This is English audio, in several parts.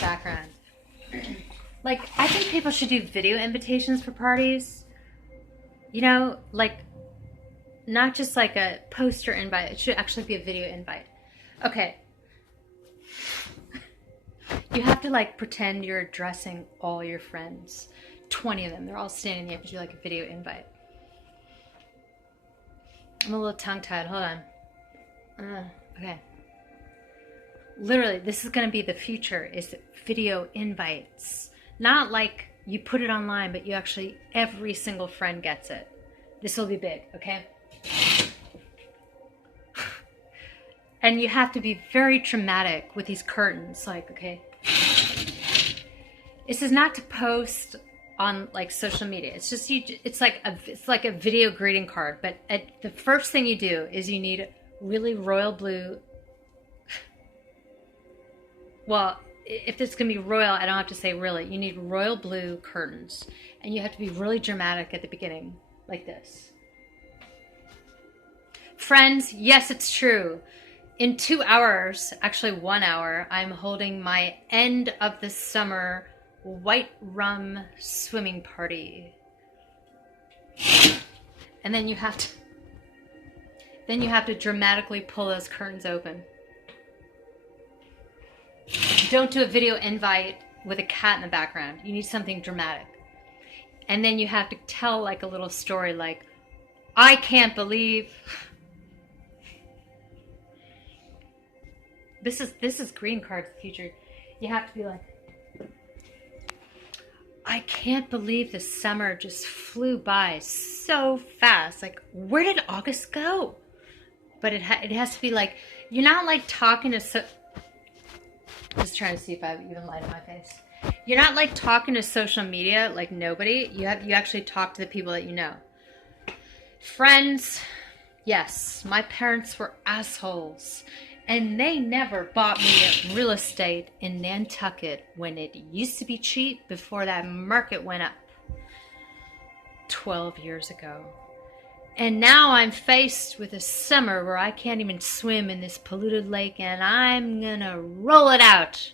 background. Like, I think people should do video invitations for parties. You know, like, not just like a poster invite. It should actually be a video invite. Okay. You have to like pretend you're addressing all your friends. 20 of them. They're all standing. You have to do like a video invite. I'm a little tongue-tied. Hold on. Okay. Literally, this is going to be the future, is video invites. Not like you put it online, but you actually, every single friend gets it. This will be big, okay? And you have to be very dramatic with these curtains. Like, okay, this is not to post on like social media. It's just it's like a video greeting card. But the first thing you do is you need really royal blue. Well, if it's gonna be royal, I don't have to say really. You need royal blue curtains, and you have to be really dramatic at the beginning, like this. Friends, yes, it's true. In 2 hours, actually 1 hour, I'm holding my end of the summer white rum swimming party. And then you have to dramatically pull those curtains open. Don't do a video invite with a cat in the background. You need something dramatic. And then you have to tell like a little story like, I can't believe... This is green card future. You have to be like, I can't believe the summer just flew by so fast. Like, where did August go? But it has to be like, you're not like talking to just trying to see if I have even light in my face. You're not like talking to social media like nobody. You actually talk to the people that you know. Friends, yes, my parents were assholes. And they never bought me real estate in Nantucket when it used to be cheap before that market went up 12 years ago. And now I'm faced with a summer where I can't even swim in this polluted lake, and I'm gonna roll it out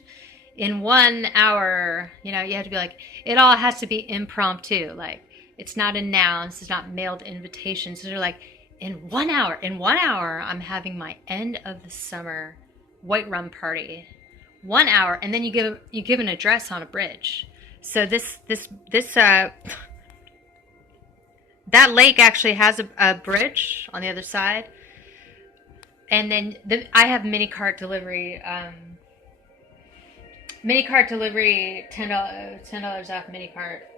in 1 hour. You know, you have to be like, it all has to be impromptu. Like, it's not announced, it's not mailed invitations. So they're like, in 1 hour, I'm having my end of the summer white rum party. 1 hour, and then you give an address on a bridge. So this that lake actually has a bridge on the other side, and then I have mini cart delivery. Mini cart delivery, $10 off mini cart.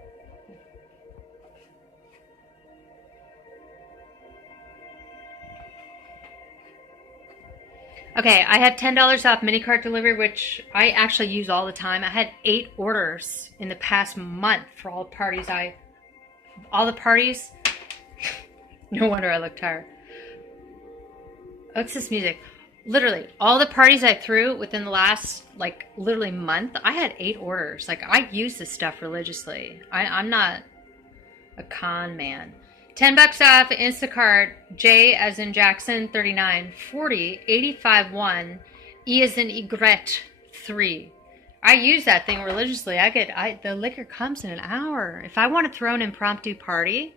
Okay, I have $10 off mini cart delivery, which I actually use all the time. I had 8 orders in the past month for all the parties. No wonder I look tired. What's this music? Literally, all the parties I threw within the last, like, literally month, I had 8 orders. Like, I use this stuff religiously. I'm not a con man. $10 off Instacart, J as in Jackson, 39, 40, 85, 1, E as in Egret, 3. I use that thing religiously. The liquor comes in an hour. If I want to throw an impromptu party,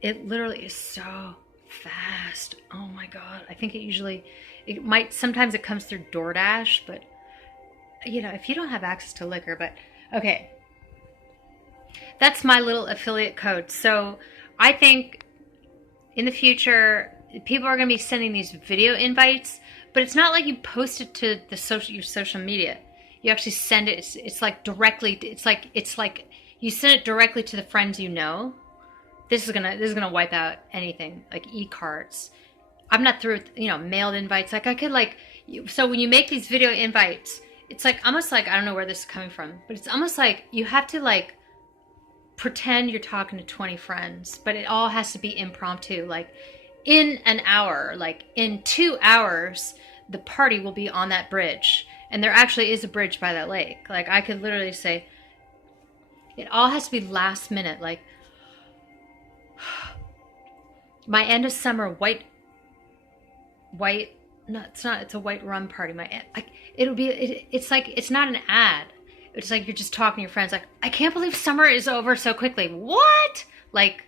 it literally is so fast. Oh my God. I think sometimes it comes through DoorDash, but you know, if you don't have access to liquor, but okay. That's my little affiliate code. So I think in the future, people are going to be sending these video invites, but it's not like you post it to your social media. You actually send it. It's like directly. It's like you send it directly to the friends you know. This is gonna wipe out anything like e-cards. I'm not through with, mailed invites. Like I could so when you make these video invites, it's like almost like, I don't know where this is coming from, but it's almost like you have to like pretend you're talking to 20 friends, but it all has to be impromptu. Like in an hour, like in 2 hours, the party will be on that bridge. And there actually is a bridge by that lake. Like I could literally say, it all has to be last minute. Like my end of summer white, no, it's not, it's a white rum party. It's like, it's not an ad. It's like you're just talking to your friends like, I can't believe summer is over so quickly. What? Like,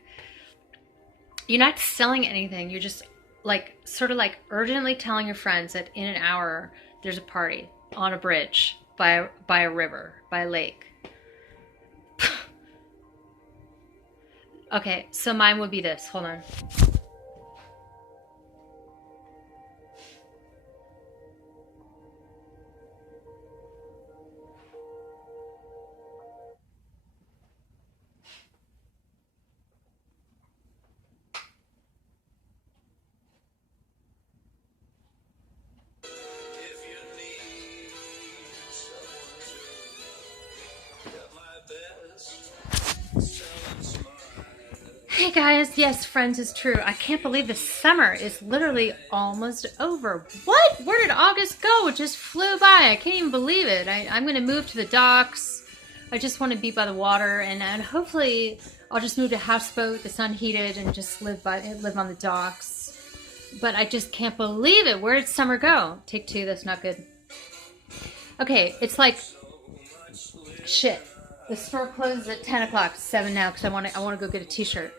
you're not selling anything. You're just like, sort of like urgently telling your friends that in an hour there's a party on a bridge by a river, by a lake. Okay, so mine would be this. Hold on. Hey guys, yes, friends is true. I can't believe the summer is literally almost over. What? Where did August go? It just flew by. I can't even believe it. I'm going to move to the docks. I just want to be by the water, and hopefully I'll just move to a houseboat that's unheated and just live on the docks. But I just can't believe it. Where did summer go? Take two, that's not good. Okay, it's like, shit. The store closes at 10 o'clock, 7 now, because I want to go get a t-shirt.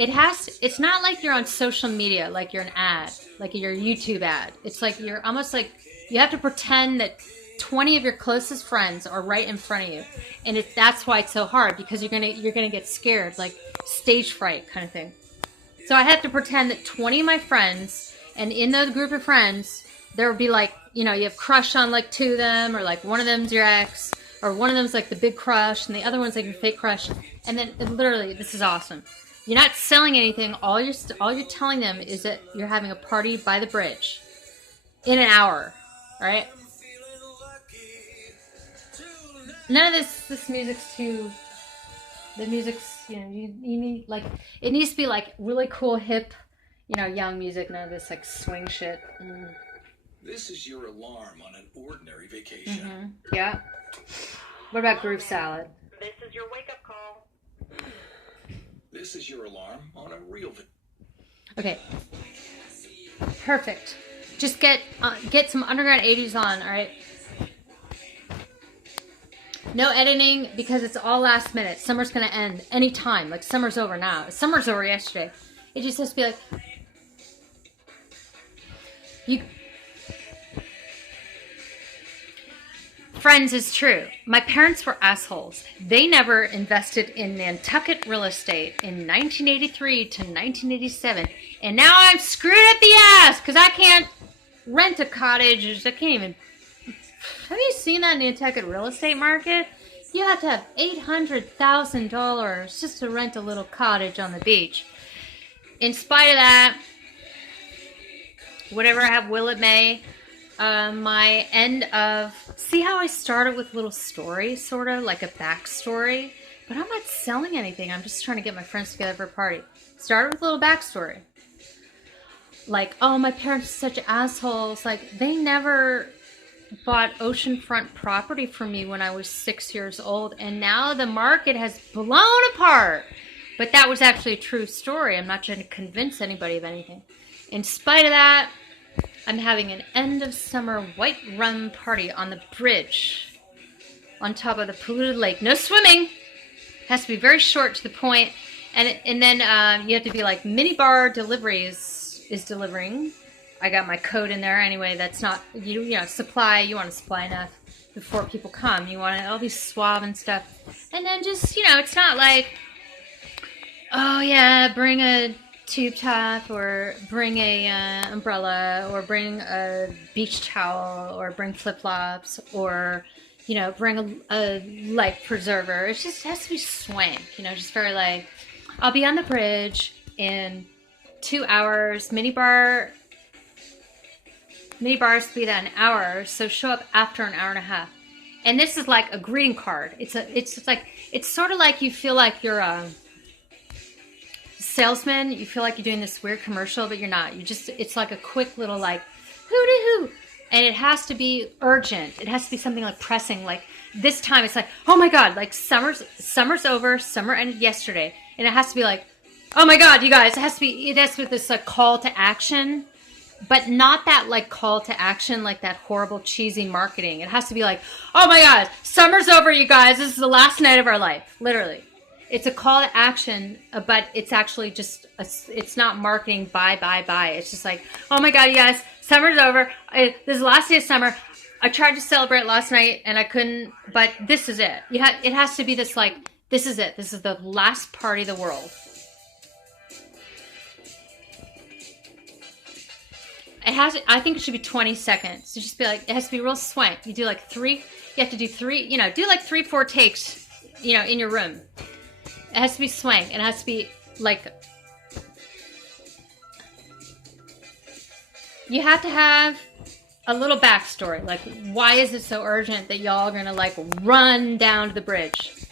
It's not like you're on social media, like you're an ad, like you're a YouTube ad. It's like you're almost like, you have to pretend that 20 of your closest friends are right in front of you. And that's why it's so hard, because you're gonna get scared, like stage fright kind of thing. So I have to pretend that 20 of my friends, and in those group of friends, there would be like, you have crush on like 2 of them, or like one of them's your ex, or one of them's like the big crush, and the other one's like your fake crush. And then literally, this is awesome. You're not selling anything. All you're telling them is that you're having a party by the bridge in an hour, right? None of this music's too. The music's, you need like, it needs to be like really cool, hip, young music. None of this like swing shit. This is your alarm on an ordinary vacation. Mm-hmm. Yeah. What about groove salad? This is your wake-up call. This is your alarm on a real Okay. Perfect. Just get some underground 80s on, all right? No editing, because it's all last minute. Summer's going to end anytime. Like, summer's over now. Summer's over yesterday. It just has to be like... Friends is true. My parents were assholes. They never invested in Nantucket real estate in 1983 to 1987. And now I'm screwed up the ass because I can't rent a cottage. I can't even... Have you seen that Nantucket real estate market? You have to have $800,000 just to rent a little cottage on the beach. In spite of that, whatever I have will it may... my end of... See how I started with a little story, sort of, like a backstory? But I'm not selling anything. I'm just trying to get my friends together for a party. Started with a little backstory. Like, oh, my parents are such assholes. Like, they never bought oceanfront property for me when I was 6 years old. And now the market has blown apart. But that was actually a true story. I'm not trying to convince anybody of anything. In spite of that... I'm having an end of summer white rum party on the bridge on top of the polluted lake. No swimming. Has to be very short to the point. And then you have to be like minibar deliveries is delivering. I got my code in there anyway. That's not, supply. You want to supply enough before people come. You want to all be suave and stuff. And then just, it's not like, oh yeah, bring a tube top, or bring a umbrella, or bring a beach towel, or bring flip-flops, or bring a life preserver. It just has to be swank, just very like, I'll be on the bridge in 2 hours. Mini bars be that an hour, so show up after an hour and a half. And this is like a greeting card. It's sort of like you feel like you're a salesman. You feel like you're doing this weird commercial, but you're not. It's like a quick little like hoo-dee-hoo. And it has to be urgent. It has to be something like pressing. Like this time it's like, oh my God, like summer's over, summer ended yesterday. And it has to be like, oh my God, you guys, it has to be this like call to action. but not that like call to action, like that horrible cheesy marketing. It has to be like, oh my God, summer's over, you guys. This is the last night of our life. Literally. It's a call to action, but it's actually just, it's not marketing, buy. It's just like, oh my God, you guys, summer's over. This is the last day of summer. I tried to celebrate last night and I couldn't, but this is it. It has to be this like, this is it. This is the last party of the world. I think it should be 20 seconds. So just be like, it has to be real swank. You do like you have to do three, do like 3-4 takes, in your room. It has to be swank. It has to be like, you have to have a little backstory. Like, why is it so urgent that y'all are going to like run down to the bridge?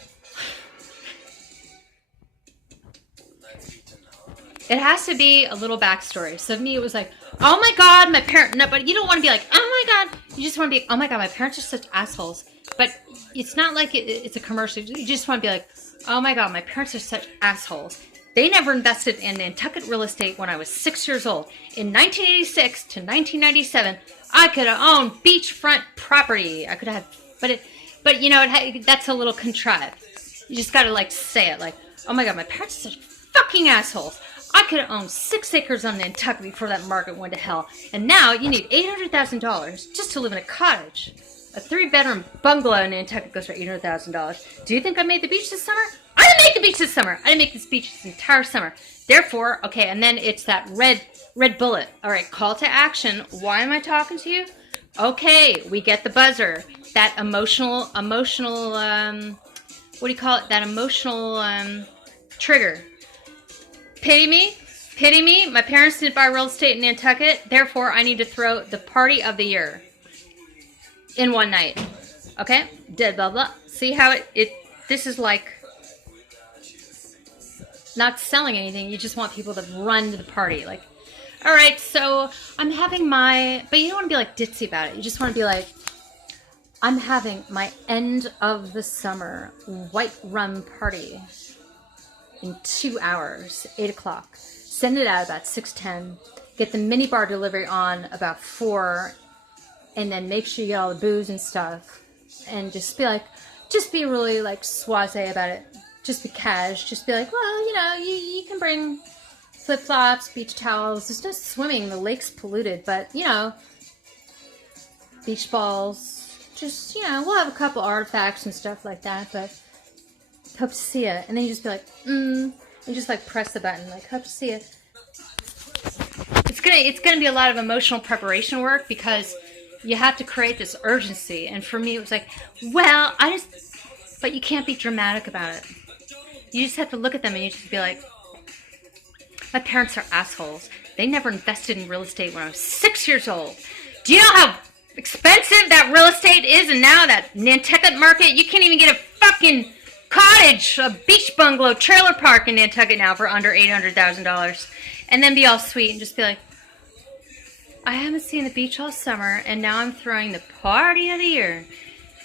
It has to be a little backstory. So to me, it was like, oh my God, my parents. No, but you don't want to be like, oh my God. You just want to be, oh my God, my parents are such assholes. But it's not like it's a commercial. You just want to be like, oh my God, my parents are such assholes. They never invested in Nantucket real estate when I was 6 years old. In 1986 to 1997, I could have owned beachfront property. I could have, but that's a little contrived. You just got to like say it like, oh my God, my parents are such fucking assholes. I could have owned 6 acres on Nantucket before that market went to hell. And now you need $800,000 just to live in a cottage. A 3-bedroom bungalow in Nantucket goes for $800,000. Do you think I made the beach this summer? I didn't make the beach this summer. I didn't make this beach this entire summer. Therefore, okay, and then it's that red bullet. All right, call to action. Why am I talking to you? Okay, we get the buzzer. That emotional, what do you call it? That emotional trigger. Pity me. My parents didn't buy real estate in Nantucket. Therefore, I need to throw the party of the year in one night. Okay? Blah, blah. See how this is like not selling anything. You just want people to run to the party. Like, all right, so I'm having but you don't want to be like ditzy about it. You just want to be like, I'm having my end of the summer white rum party in 2 hours, 8 o'clock. Send it out about 6:10. Get the minibar delivery on about 4, and then make sure you get all the booze and stuff. And just be really like suave about it. Just be cash. Just be like, well, you can bring flip-flops, beach towels. There's no swimming. The lake's polluted, but beach balls. Just we'll have a couple artifacts and stuff like that, but. Hope to see you. And then you just be like, and just like press the button, like, hope to see you. It's gonna be a lot of emotional preparation work because you have to create this urgency. And for me, it was like, well, but you can't be dramatic about it. You just have to look at them and you just be like, my parents are assholes. They never invested in real estate when I was 6 years old. Do you know how expensive that real estate is? And now that Nantucket market, you can't even get a fucking cottage, a beach bungalow, trailer park in Nantucket now for under $800,000. And then be all sweet and just be like, I haven't seen the beach all summer and now I'm throwing the party of the year.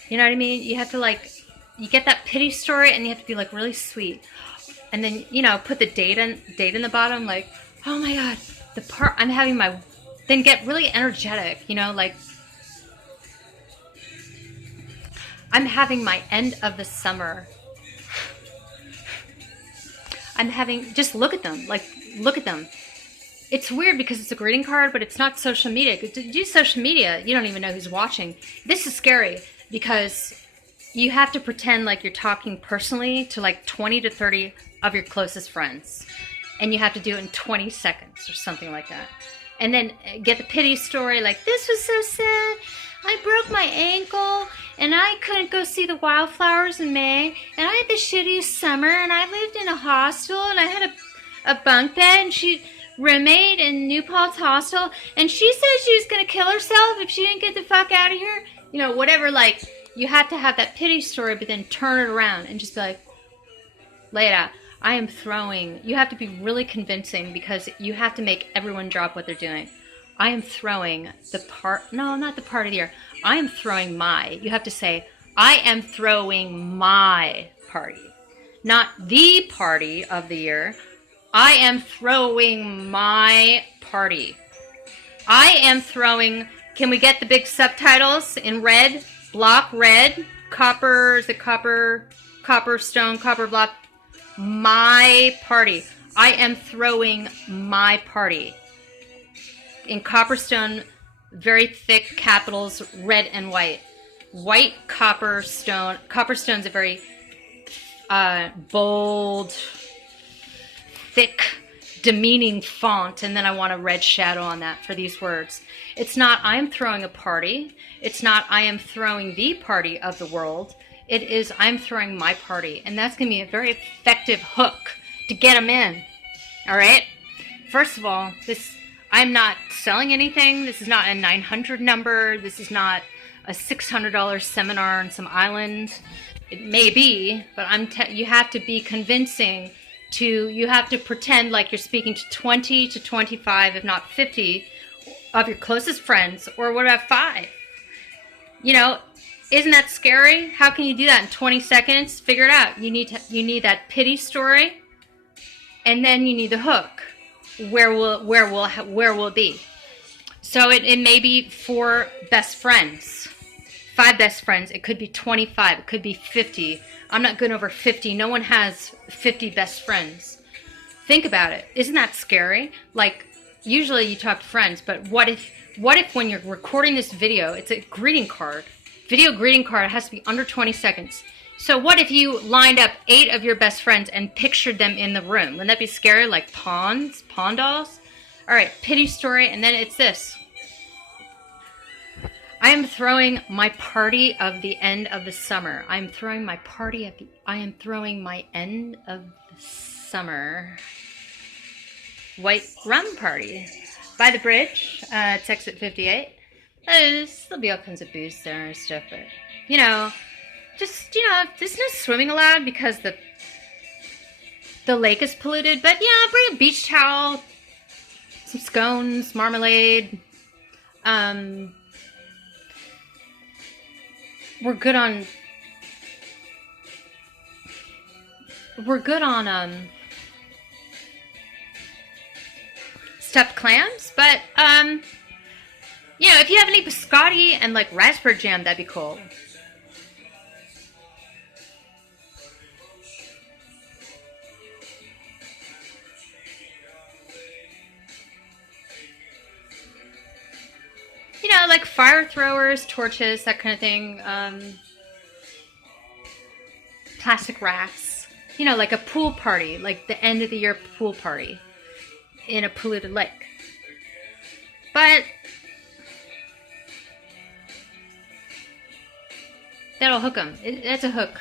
You know what I mean? You have to like, you get that pity story and you have to be like really sweet. And then, put the date in the bottom, like, oh my God, I'm having then get really energetic, like, I'm having my end of the summer. Just look at them. Like, look at them. It's weird because it's a greeting card, but it's not social media. To do social media, you don't even know who's watching. This is scary because you have to pretend like you're talking personally to like 20 to 30 of your closest friends. And you have to do it in 20 seconds or something like that. And then get the pity story like, this was so sad. I broke my ankle and I couldn't go see the wildflowers in May. And I had the shittiest summer and I lived in a hostel and I had a bunk bed and roommate in New Paltz Hostel. And she said she was going to kill herself if she didn't get the fuck out of here. Whatever, like, you have to have that pity story, but then turn it around and just be like, lay it out. You have to be really convincing because you have to make everyone drop what they're doing. I am throwing not the part of the year. I am throwing you have to say, I am throwing my party. Not the party of the year. I am throwing my party. I am throwing, can we get the big subtitles in red? Block red, copper, is it copper, copper stone, copper block? My party. I am throwing my party. In copper stone, very thick capitals, red and white. White copper stone. Copper stone's a very bold, thick, demeaning font, and then I want a red shadow on that for these words. It's not I'm throwing a party. It's not I am throwing the party of the world. It is I'm throwing my party, and that's going to be a very effective hook to get them in. All right? First of all, I'm not selling anything. This is not a 900 number. This is not a $600 seminar on some island. It may be, but you have to be convincing. You have to pretend like you're speaking to 20 to 25, if not 50, of your closest friends, or what about 5? You know, isn't that scary? How can you do that in 20 seconds? Figure it out. You need that pity story, and then you need the hook. Where will it be? So it may be 4 best friends, 5 best friends. It could be 25. It could be 50. I'm not good over 50. No one has 50 best friends. Think about it. Isn't that scary? Like, usually you talk to friends, but what if when you're recording this video, it's a greeting card. Video greeting card has to be under 20 seconds. So what if you lined up 8 of your best friends and pictured them in the room? Wouldn't that be scary? Like pawn dolls? All right, pity story, and then it's this. I am throwing my party of the end of the summer. I am throwing my end of the summer. White rum party. By the bridge, it's exit 58. There'll be all kinds of booze there and stuff, but, just, there's no swimming allowed because the lake is polluted. But, bring a beach towel, some scones, marmalade. We're good on stuffed clams, but if you have any biscotti and like raspberry jam, that'd be cool. Like fire throwers, torches, that kind of thing. Plastic rafts. Like a pool party, like the end of the year pool party in a polluted lake. But that'll hook them. That's a hook.